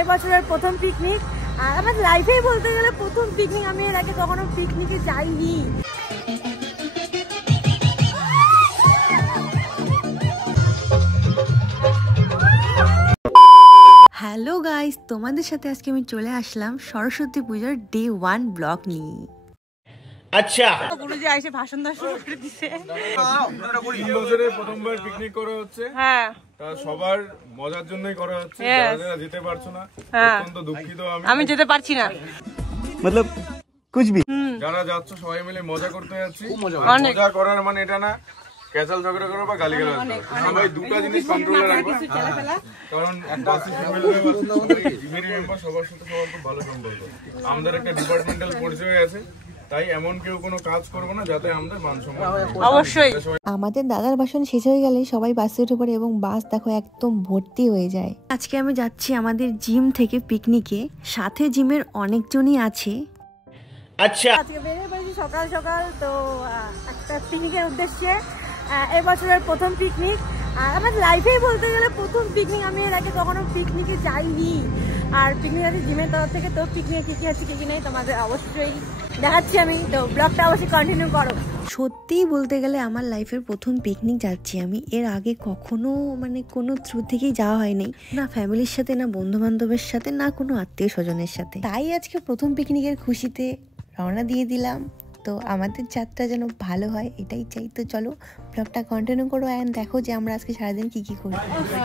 এবছরের প্রথম পিকনিক, আর আমার লাইফেই বলতে গেলে প্রথম পিকনিক। আমি এর আগে কখনো পিকনিকে যাইনি। হ্যালো গাইস, তোমাদের সাথে আজকে আমি চলে আসলাম সরস্বতী পূজার ডে 1 ব্লগ নিয়ে। আচ্ছা, গুরুজি এসে ভাষণ দেওয়া শুরু করে দিয়েছে। বছরে প্রথমবার পিকনিক করা হচ্ছে। হ্যাঁ, তা সবার মজার জন্যই করা হচ্ছে। যারা যেতে পারছো না, অত্যন্ত দুঃখিত। আমি যেতে পারছি না, मतलब कुछ भी। যারা যাচ্ছ সবাই মিলে মজা করতে যাচ্ছি। মজা করার মানে এটা না ক্যাচাল ঝগড়া করো বা গালিগালাজ করো। সবাই দুটো জিনিস কন্ট্রোলে রাখো, কারণ একটা ফ্যামিলি মেম্বার সবার সাথে সবার খুব ভালো সম্পর্ক। আমাদের একটা ডিপার্টমেন্টাল পরিচয় আছে, তাই এমন কেউ কোনো কাজ করবো না যাতে আমাদের মান সম্মান। অবশ্যই। আমাদের দাদার ভাষণ শেষ হয়ে গেলে সবাই বাসে উঠে পড়ে এবং বাস দেখো একদম ভর্তি হয়ে যায়। আজকে আমি যাচ্ছি আমাদের জিম থেকে পিকনিকে, সাথে জিমের অনেকজনই আছে। আচ্ছা, আজকে বেরিয়ে পড়েছি সকাল সকাল, তো একটা পিকনিকের উদ্দেশ্যে। এবছরের প্রথম পিকনিক, আর আমার লাইফেই বলতে গেলে প্রথম পিকনিক। আমি এর আগে কখনো পিকনিকে যাইনি। আর পিকনিক আছে জিমের তরফ থেকে, তো পিকনিকে কী কী আছে কী কী নেই তোমাদের অবশ্যই দেখাচ্ছি আমি। তো ব্লগটা অবশ্যই কন্টিনিউ করো। সত্যিই বলতে গেলে আমার লাইফের প্রথম পিকনিক যাচ্ছি আমি। এর আগে কখনো কোনো থ্রু থেকেই যাওয়া হয়নি, না ফ্যামিলির সাথে, না বন্ধু বান্ধবের সাথে, না কোনো আত্মীয় স্বজনের সাথে। তাই আজকে প্রথম পিকনিকের খুশিতে রওনা দিয়ে দিলাম। তো আমাদের যাত্রা যেন ভালো হয় এটাই চাই। তো চলো ব্লগটা কন্টিনিউ করো অ্যান্ড দেখো যে আমরা আজকে সারাদিন কি কি করি।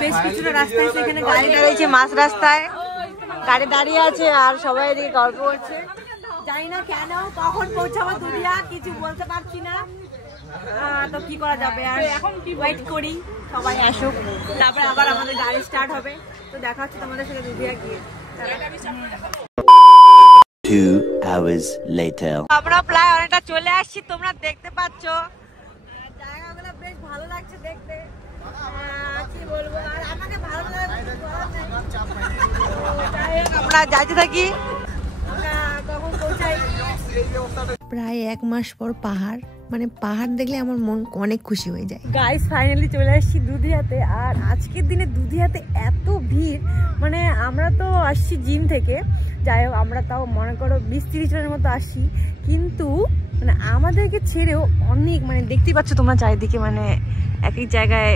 বেশ কিছুটা রাস্তায় এখানে গাড়ি দাঁড়িয়েছে, মাঝ রাস্তায় গাড়ি দাঁড়িয়ে আছে আর সবাই এদিকে গল্প করছে। জানি না কেন কখন পৌঁছাবো দুনিয়া, কিছু বলতে পারছি না। তো কি করা যাবে, আর এখন কি ওয়েট করি সবাই আসুক, তারপরে আবার আমাদের গাড়ি স্টার্ট হবে। তো দেখা হচ্ছে তোমাদের সাথে দুনিয়া গিয়ে। 2 hours later. আমরা প্রায় অনেকটা চলে আসছি, তোমরা দেখতে পাচ্ছ জায়গাগুলো বেশ ভালো লাগছে দেখতে। কি বলবো, আর আমাকে ভালো লাগে আমরা যাইতে থাকি, কখন পৌঁছাই। প্রায় 1 মাস পর পাহাড় দেখলে আমার মন অনেক খুশি হয়ে যায়। গাইস ফাইনালি চলে আসছি দুধিয়াতে। আর আজকের দিনে দুধিয়াতে এত ভিড়, আমরা তো আসছি জিম থেকে, যাই হোক আমরা তাও মনে করো 20-30 জনের মতো আসি, কিন্তু আমাদেরকে ছেড়েও অনেক দেখতেই পাচ্ছ তোমরা চারিদিকে, এক এক জায়গায়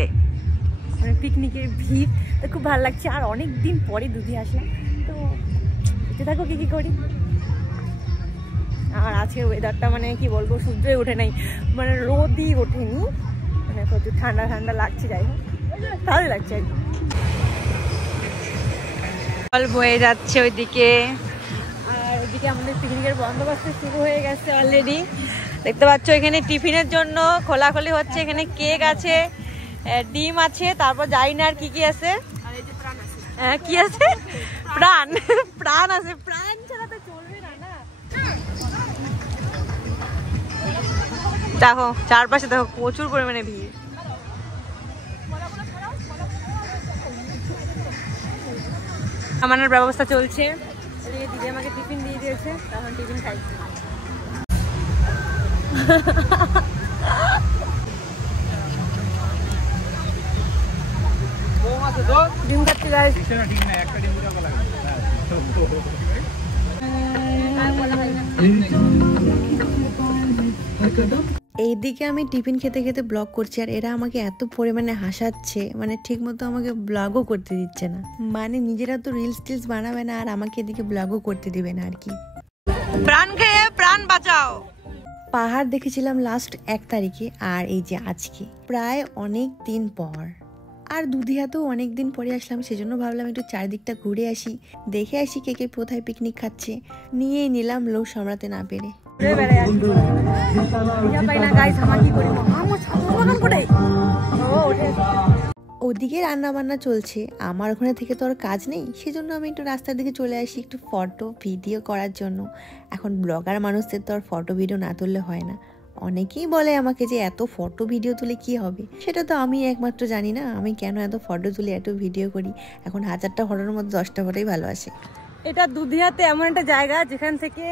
পিকনিকের ভিড়। তো খুব ভালো লাগছে, আর অনেক দিন পরে দুধিয়া আসলাম। তো দেখতে থাকো কি কি করি। আর আজকের ওয়েদারটা কি বলবো, সূর্যই ওঠে নাই, রোদই ওঠেনি, প্রচুর ঠান্ডা ঠান্ডা লাগছে। যাই হোক ভালো লাগছে আর কি। জল বয়ে যাচ্ছে ওইদিকে, আর ওইদিকে আমাদের পিকনিকের বন্দোবস্ত শুরু হয়ে গেছে অলরেডি। দেখতে পাচ্ছ এখানে টিফিনের জন্য খোলাখুলি হচ্ছে। এখানে কেক আছে, ডিম আছে, তারপর জানি না আর কি কি আছে। হ্যাঁ কি আছে, প্রাণ প্রাণ আছে, প্রাণ ছাড়া তো চলবে না। দেখো চারপাশে দেখো প্রচুর পরিমাণে ভিড়। খাওয়ানোর ব্যবস্থা চলছে, দিদি আমাকে টিফিন দিয়ে দিয়েছে, তখন টিফিন খাইছি। ডিম খাচ্ছি গাইস। এইদিকে আমি টিফিন খেতে খেতে ব্লগ করছি, আর এরা আমাকে এত পরিমাণে হাসাচ্ছে, ঠিক মতো আমাকে ব্লগও করতে দিচ্ছে না। নিজেরা তো রিলস টিলস বানাবে না, আর আমাকে এদিকে ব্লগও করতে দিবে না আর কি। প্রাণ খেয়ে প্রাণ বাঁচাও। পাহাড় দেখেছিলাম লাস্ট 1 তারিখে, আর এই যে আজকে প্রায় অনেক দিন পর। আর দুধিয়াতেও অনেক দিন পরে আসলাম, সেজন্য ভাবলাম একটু চারিদিকটা ঘুরে আসি, দেখে আসি কে কে কোথায় পিকনিক খাচ্ছে। নিয়েই নিলাম লোক সামলাতে না পেরে। ওদিকে রান্না বান্না চলছে, আমার ওখানে থেকে তো আর কাজ নেই, সেজন্য আমি একটু রাস্তার দিকে চলে আসি একটু ফটো ভিডিও করার জন্য। এখন ব্লগার মানুষদের তো আর ফটো ভিডিও না তুললে হয় না। অনেকেই বলে আমাকে যে এত ফটো ভিডিও তুলে কি হবে, সেটা তো আমি একমাত্র জানি না আমি কেন এত ফটো তুলি, এত ভিডিও করি। এখন 1000টা ফটোর মধ্যে 10টা ফটোই ভালো আসে। এটা দুধিয়াতে এমন একটা জায়গা যেখান থেকে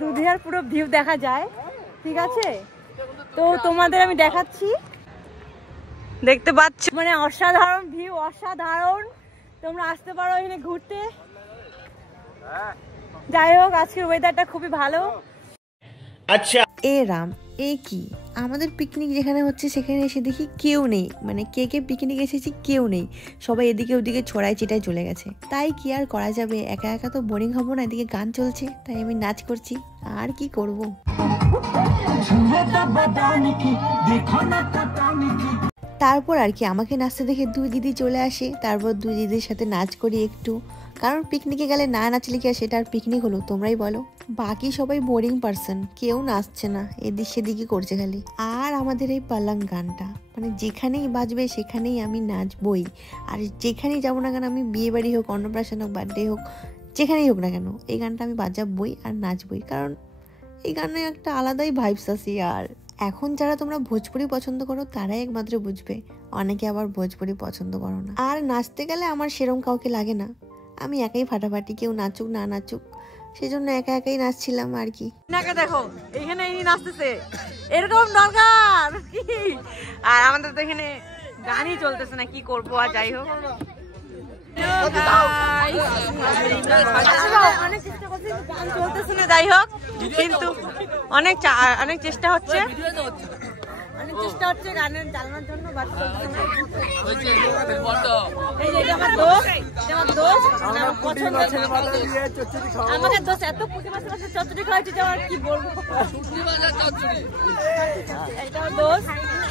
দুধিয়ার পুরো ভিউ দেখা যায়, ঠিক আছে? তো তোমাদের আমি দেখাচ্ছি, দেখতে পাচ্ছ অসাধারণ ভিউ, অসাধারণ। তোমরা আসতে পারো এখানে ঘুরতে। যাই হোক আজকের ওয়েদারটা খুবই ভালো। আচ্ছা এ রাম এ কি, আমাদের পিকনিক যেখানে হচ্ছে সেখানে এসে দেখি কেউ নেই, মানে কে কে পিকনিক এসেছি কেউ নেই, সবাই এদিকে ওদিকে ছড়ায় চিটায় চলে গেছে। তাই কি আর করা যাবে, একা একা তো বোরিং হবো না, এদিকে গান চলছে তাই আমি নাচ করছি, আর কি করব। তারপর আর কি আমাকে নাচতে দেখে দুই দিদি চলে আসে, তারপর দুই দিদির সাথে নাচ করি একটু, কারণ পিকনিকে গেলে না নাচলে কি আর সেটা আর পিকনিক হলো, তোমরাই বলো। বাকি সবাই বোরিং পার্সন, কেউ নাচছে না, এদিক সেদিকে করছে খালি। আর আমাদের এই পালাং গানটা মানে যেখানেই বাজবে সেখানেই আমি নাচবই, আর যেখানেই যাবো না কেন, আমি বিয়ে বাড়ি হোক, অন্নপ্রাশন হোক, বার্থডে হোক, যেখানেই হোক না কেন এই গানটা আমি বাজাবই আর নাচবই, কারণ এই গানে একটা আলাদাই ভাইবস আছে। আর এখন যারা তোমরা ভোজপুরি পছন্দ করো তারাই একমাত্র বুঝবে, অনেকে আবার ভোজপুরি পছন্দ করো না। আর নাচতে গেলে আমার সেরম কাউকে লাগে না, আমি একাই ফাটাফাটি, কেউ নাচুক না নাচুক, সেজন্য একা একাই নাচছিলাম আর কি। নাকে দেখো এখানে ইনি নাচতেছে, এরকম দরকার। আর আমাদের তো এখানে গানই চলতেছে না, কি করবো। আর যাই হোক অনেক চেষ্টা করছি, গান চলতেছে না, যাই হোক কিন্তু অনেক চেষ্টা হচ্ছে, গানের চালানোর জন্য। এই যে আমার দোষ, আমার দোষ, আমার পছন্দ, আমাকে দোষ এত পুঁটি মাছের কাছে চচ্চড়ি খাওয়াচ্ছি যে আমার কি বলবো, এটা আমার দোষ।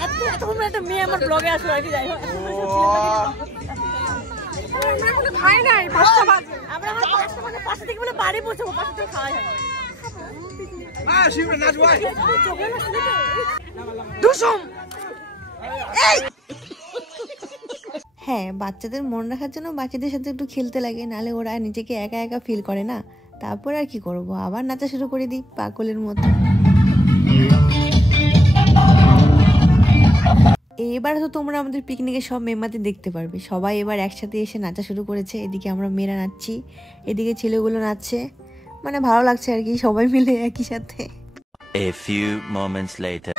এতক্ষণ একটা মেয়ে আমার ব্লগে আসলো আর কি, যাই হোক খাই নাই, 5টা বাজে, আমরা 5টা থেকে বলে বাড়ি পৌঁছাবো, 5টা থেকে খাওয়া যায়। হ্যাঁ, বাচ্চাদের মন রাখার জন্য বাচ্চাদের সাথে একটু খেলতে লাগে, নাহলে ওরা নিজেকে একা একা ফিল করে না। তারপর আর কি করবো, আবার নাচা শুরু করে দিই পাগলের মতো। এবার তো তোমরা আমাদের পিকনিকে সব মেম্বারদের দেখতে পারবে, সবাই এবার একসাথে এসে নাচা শুরু করেছে। এদিকে আমরা মেয়েরা নাচছি, এদিকে ছেলেগুলো নাচছে, মানে ভালো লাগছে আর কি, সবাই মিলে একই সাথে। A few moments later.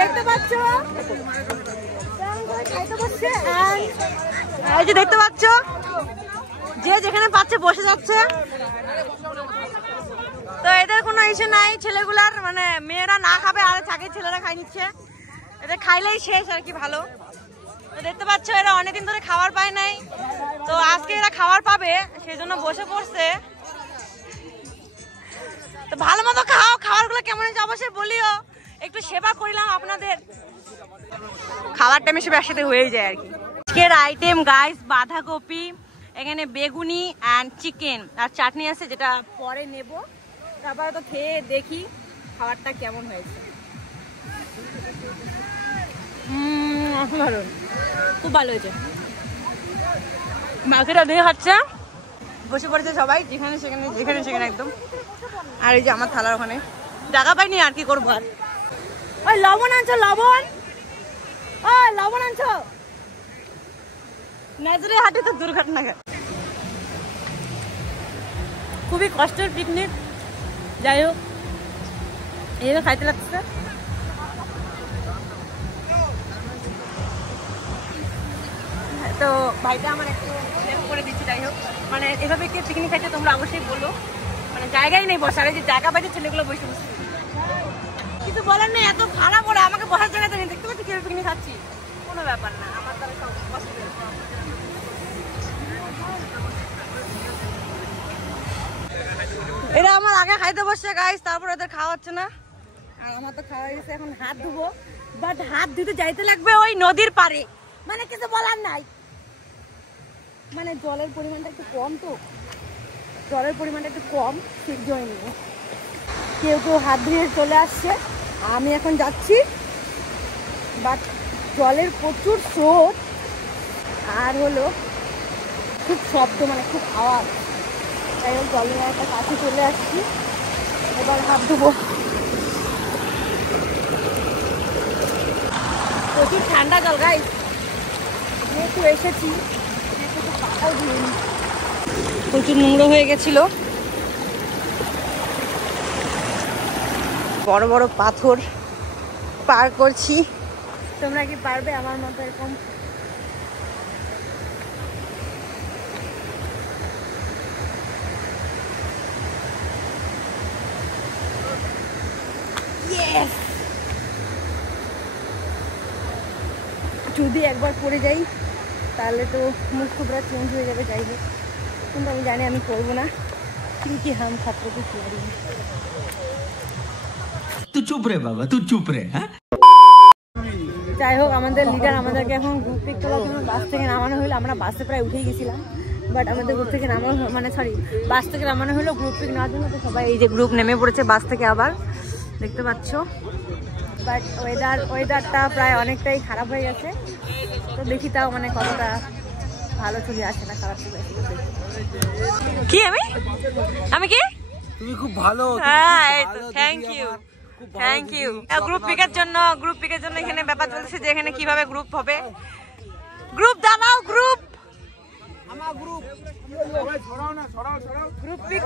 দেখতে পাচ্ছ, এই যে দেখতে পাচ্ছ, যে যেখানে পাচ্ছে বসে যাচ্ছে। তো এদের কোনো ইস্যু নাই, ছেলেগুলার মানে মেয়েরা না খাবে আর চাকে ছেলেরা খাই নিচ্ছে, এদের খাইলেই শেষ আর কি। ভালো তো দেখতে পাচ্ছ, এরা অনেকদিন ধরে খাবার পায় নাই, তো আজকে এরা খাবার পাবে সেই জন্য বসে পড়ছে। তো ভালো মতো খাও, খাবারগুলো কেমন হয়েছে অবশ্যই বলিও, একটু সেবা করিলাম আপনাদের। খাবার টাইমে সব একসাথে হয়ে যায় আর কি। আজকের আইটেম গাইস বাঁধাকপি, এখানে বেগুনি অ্যান্ড চিকেন, আর চাটনি আছে যেটা পরে নেব। তারপরে তো খেয়ে দেখি খাবারটা কেমন হয়েছে। ভালো, খুব ভালো হয়েছে। মাকেরা দিয়ে খাচ্ছে, বসে পড়েছে সবাই যেখানে সেখানে একদম। আর এই যে আমার থালার ওখানে জায়গা পাইনি, আর কি করবো। আর ওই লবণ আনছো, লবণ, ও লবণ আনছো, নজরে হাটে তো দুর্ঘটনা ঘটে। খুবই কষ্টের পিকনিক, যাই হোক এইভাবে খাইতে লাগছে। তো ভাইটা আমার একটু করে দিচ্ছি, যাই হোক মানে এভাবে কে পিকনিক খাইতে তোমরা অবশ্যই বলো, মানে জায়গায় নেই বসার, এই যে জায়গা পাইছে ছেলেগুলো বসে বসে, কিছু বলার নেই, এত খারাপ ওরা আমাকে বসার জায়গাতে নেই। দেখতে পাচ্ছি কিভাবে পিকনিক খাচ্ছি, কোনো ব্যাপার না, আমার দ্বারা সব পসিবল। এরা আমার আগে খাইতে বসছে গাইস, তারপর ওদের খাওয়া হচ্ছে না, আর আমার তো খাওয়া হয়ে গেছে। এখন হাত ধুবো, বাট হাত ধুতে যাইতে লাগবে ওই নদীর পাড়ে, মানে কিছু বলার নাই, মানে জলের পরিমাণটা একটু কম, তো জলের পরিমাণটা একটু কম, ঠিক জয় নেব। কেউ কেউ হাত ধুয়ে চলে আসছে, আমি এখন যাচ্ছি, বাট জলের প্রচুর স্রোত আর হলো খুব শব্দ, মানে খুব আওয়াজ। তাই হোক জলের একটা কাছে চলে আসছি, এবার হাত ধুবো। প্রচুর ঠান্ডা জল গাইস, যেহেতু এসেছি পাতাও ধুইনি, প্রচুর নোংরা হয়ে গেছিল। বড় বড় পাথর পার করছি, তোমরা কি পারবে আমার মতো এরকম যদি একবার পড়ে যাই তাহলে তো মুখ পুরো চেঞ্জ হয়ে যাবে চাইবে, কিন্তু আমি জানি আমি করবো না, क्योंकि हम खतरों की खिलाड़ी हैं। तू चुप रे बाबा, तू चुप रे। যাই হোক, আমাদের লিডার আমাদেরকে এখন গ্রুপ পিক করার জন্য বাস থেকে নামানো হলো। আমরা বাসে প্রায় উঠেই গেছিলাম, বাট আমাদের গ্রুপ থেকে নামানো বাস থেকে নামানো হলো গ্রুপ পিক নেওয়ার জন্য। তো সবাই এই যে গ্রুপ নেমে পড়েছে বাস থেকে, আবার দেখতে পাচ্ছ। বাট ওয়েদারটা প্রায় অনেকটাই খারাপ হয়ে গেছে, তো দেখি তাও মানে কতটা ভালো ছবি আসে না খারাপ ছবি আসে। কি আমি কি তুমি খুব ভালো। হ্যাঁ, থ্যাংক ইউ। গ্রুপ পিকের জন্য এখানে ব্যাপার চলছে যে এখানে কিভাবে গ্রুপ হবে। গ্রুপ দাঁড়াও, গ্রুপ পিক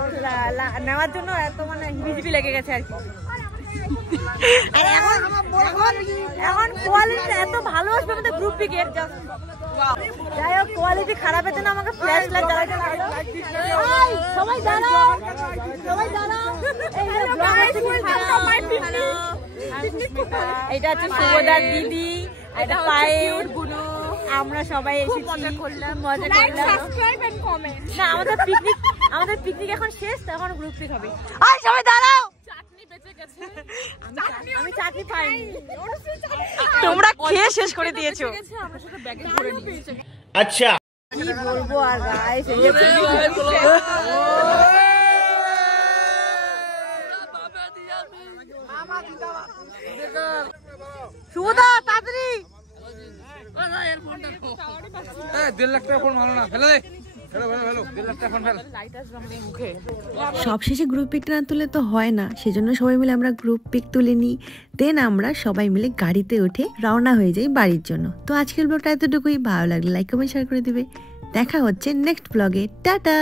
নেওয়ার জন্য এত মানে হিবিজিবি লেগে গেছে আর কি। এখন কোয়ালিটি এত ভালো আসবে আমাদের গ্রুপ পিকের। যাই হোক, কোয়ালিটি খারাপের জন্য আমাকে ফ্ল্যাশ লাইট জ্বালাতে লাগলো। সবাই দাঁড়াও। এটা হচ্ছে শুভদার দিদি, এটা পায়েল, আমরা সবাই এসেছি, মজা করলাম। না, আমাদের পিকনিক এখন শেষ, তখন গ্রুপ পিক হবে। সবাই দাঁড়াও। আমি চাটনি পাইনি, তোমরা খেয়ে শেষ করে দিয়েছো। আচ্ছা, কি বলবো আর গাইস, শুভদা তাড়াতাড়ি। 1.5 লাখ টাকা ফোন ভালো না, ফেলে দে। সবশেষে গ্রুপ পিক না তুলে তো হয় না, সেজন্য সবাই মিলে আমরা গ্রুপ পিক তুলে নিই। দেন আমরা সবাই মিলে গাড়িতে উঠে রওনা হয়ে যাই বাড়ির জন্য। তো আজকের ব্লগটা এতটুকুই। ভালো লাগলে লাইক কমেন্ট শেয়ার করে দিবে। দেখা হচ্ছে নেক্সট ব্লগে। টাটা।